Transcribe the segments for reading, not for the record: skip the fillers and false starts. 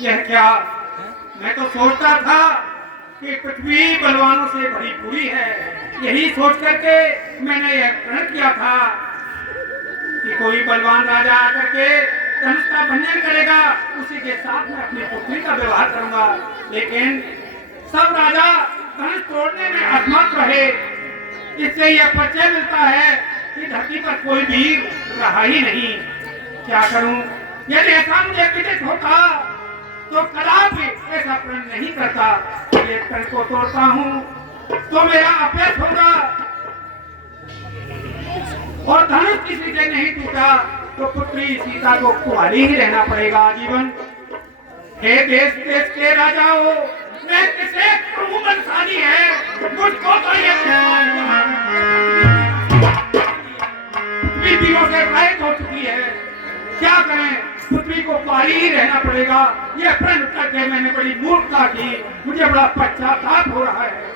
यह क्या? मैं तो सोचता था कि पृथ्वी बलवानों से बड़ी बुरी है। यही सोच करके मैंने यह प्रण किया था कि कोई बलवान राजा आकर के धनुष का भंजन करेगा, उसी के साथ मैं अपनी पुत्री का व्यवहार करूंगा। लेकिन सब राजा धनुष तोड़ने में असमर्थ रहे। इससे यह परिचय मिलता है कि धरती पर कोई वीर रहा ही नहीं। क्या करूं? यदि ऐसा मुझे विदित होता तो कदापि ऐसा प्रण नहीं करता। ये प्रण को तोड़ता हूँ तो मेरा अपयश होगा, और धनुष किसी से नहीं टूटा तो पुत्री सीता को कुंवारी ही रहना पड़ेगा आजीवन। हे देश देश के राजाओं, मैं किसे कहूं बलशाली है, मुझको तो ये वीरों से रहित हो चुकी है। क्या करें? पुत्री को कुंवारी ही रहना पड़ेगा। ये प्रण करके मैंने बड़ी मूर्खता की, मुझे बड़ा पश्चाताप हो रहा है।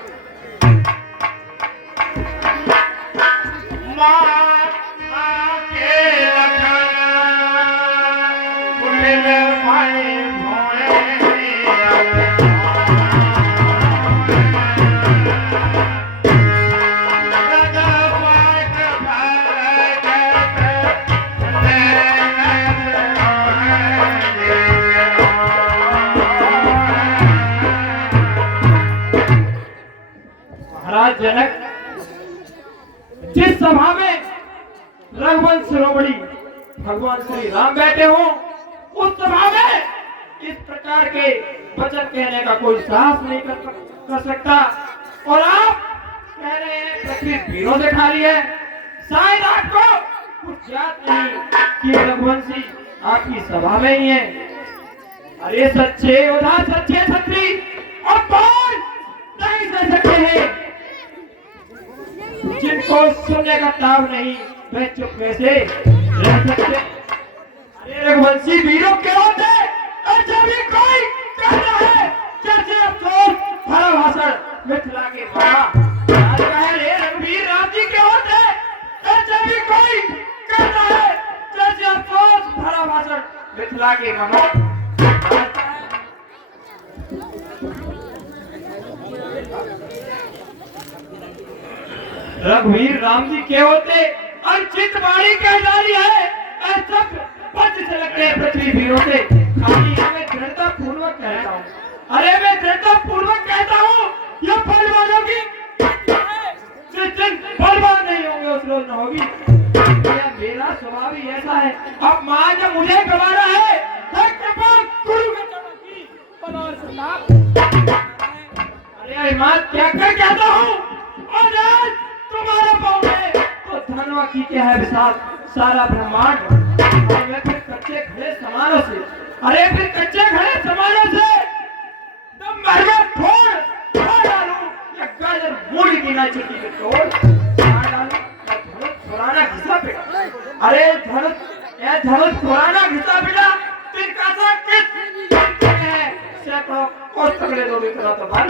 जनक, जिस सभा में रघुवंश शिरोमणि भगवान श्री राम बैठे हो, उस सभा में इस प्रकार के वचन कहने का कोई साहस नहीं कर सकता। और आप कह रहे हैं पृथ्वी वीरों से खाली है। शायद आपको कुछ याद नहीं कि रघुवंशी आपकी सभा में ही है। अरे सच्चे उदार सच्चे छत्री और कौन नहीं सह सकते हैं? जिनको सुनने का ताव नहीं, वह चुप कैसे रह सकते? अरे रघुवंशी वीरों के होते और जब भी कोई कहता है जैसे अफसोस भरा भाषण मिथिला के बाबा रे रघुवीर राम जी के होते और जब भी कोई कहता है जैसे अफसोस भरा भाषण मिथिला के मामा। रघुवीर राम जी के होते अंचित वाणी कह डाली है, ऐसा पंच से लगते हैं पृथ्वी वीरों से खाली। मैं दृढ़ता पूर्वक कहता हूँ, अरे मैं दृढ़ता पूर्वक कहता हूँ, यह बलवानों की जिस दिन बलवान नहीं होंगे उस रोज न होगी। मेरा स्वभाव ही ऐसा है। अब माँ जब मुझे गवाना है गुरु अरे माँ क्या कहता हूँ, और तुम्हारे पाँव में तो धनवा की क्या है विशाल सारा ब्रह्मांड। मैं फिर कच्चे खड़े समानों से, अरे फिर कच्चे खड़े समानों से दम भर में फोड़ डालूं या गाजर मूली की ना चिट्ठी में तोड़ डालूं, धनुष पुराना घिसा पिटा। अरे धनुष पुराना घिसा पिटा, फिर कैसा किस है सैकड़ों और तगड़े लोग इतना तो बन।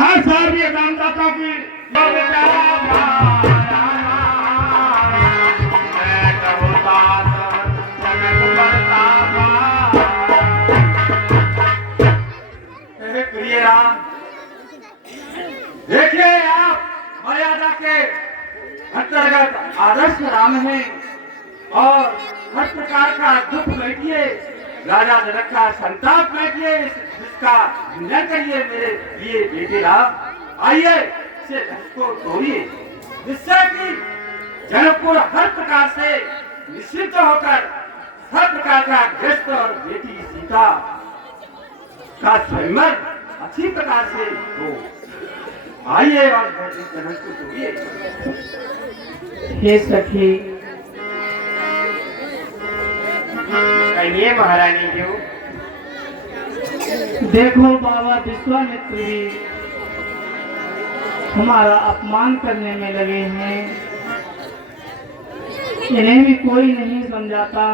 हर साल ये दानदाता की अंतर्गत आदर्श राम है और हर प्रकार का दुख बैठिए, राजा जनक का संताप बैठिए, जिसका निंदन करिए मेरे लिए बेटे राम। आइए से धनुष को तोड़िए, जिससे कि जनकपुर हर प्रकार से निश्चिंत होकर हर प्रकार का ग्रस्त और बेटी सीता का स्वयंवर अच्छी प्रकार से हो। आइए और धनुष को तोड़िए। हे सखी, कहिए महारानी जी। देखो बाबा विश्वामित्र भी हमारा अपमान करने में लगे हैं, इन्हें भी कोई नहीं समझाता।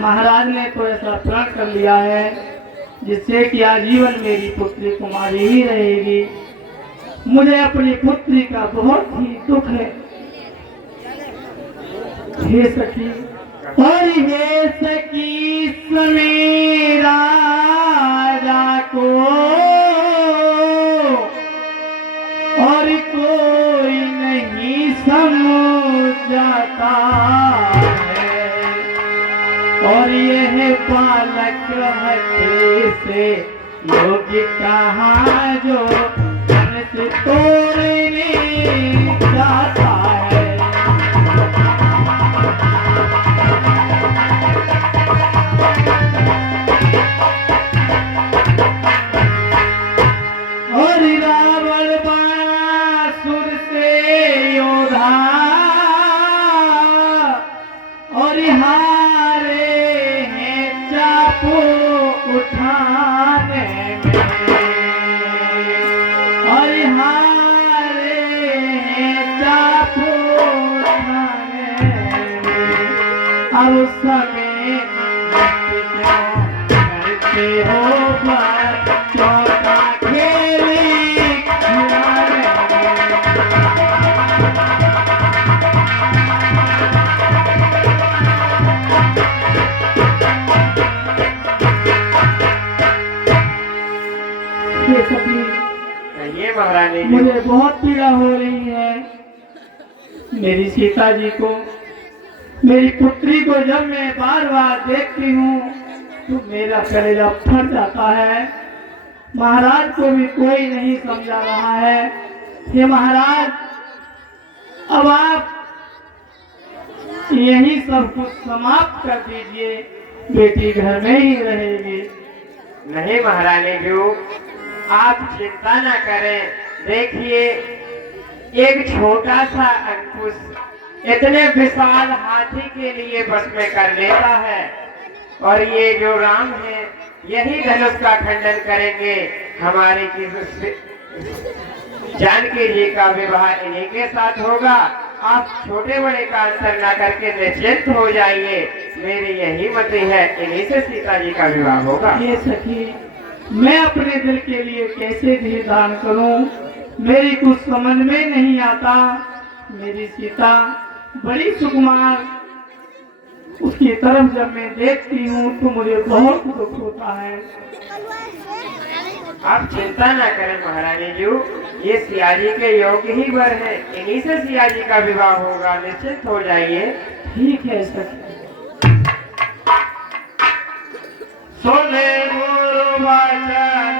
महाराज ने तो ऐसा प्रण कर लिया है जिससे कि आजीवन मेरी पुत्री कुमारी ही रहेगी। मुझे अपनी पुत्री का बहुत ही दुख है। हे सखी, और हे सखी समेरा राजा को और कोई नहीं समझाता है, और यह बालक हथे से योग्य कहाँ जो मन से तोड़ने जाता है। और रावण बासुर से योधा और हारे हैं चापो उठाने में, और हारे हैं चापो उठाने में। अब समय करते हो बच्चों का खेली खिलाने ये सभी। कहिए महारानी जी। मुझे बहुत पीड़ा हो रही है। मेरी सीता जी को, मेरी पुत्री को जब मैं बार बार देखती हूँ तो मेरा कलेजा फट जाता है। महाराज को भी कोई नहीं समझा रहा है। हे महाराज, अब आप यही सब कुछ समाप्त कर दीजिए, बेटी घर में ही रहेगी। नहीं महारानी जी, आप चिंता न करें। देखिए, एक छोटा सा अंकुश इतने विशाल हाथी के लिए बस में कर लेता है, और ये जो राम है यही धनुष का खंडन करेंगे। हमारे जानकी जी का विवाह इन्हीं के साथ होगा। आप छोटे बड़े का अंतर न करके निश्चिंत हो जाइए। मेरी यही मति है, इन्हीं से सीता जी का विवाह होगा। ये सखी, मैं अपने दिल के लिए कैसे धीर धारण करूं, मेरी कुछ समझ में नहीं आता। मेरी सीता बड़ी सुकुमार, उसकी तरफ जब मैं देखती हूँ तो मुझे बहुत दुख होता है। आप चिंता न करें महारानी जी, ये सियाजी के योग्य ही वर है, इन्हीं से सियाजी का विवाह होगा। निश्चिंत हो जाइए। ठीक है सखी। सुने मोर वचन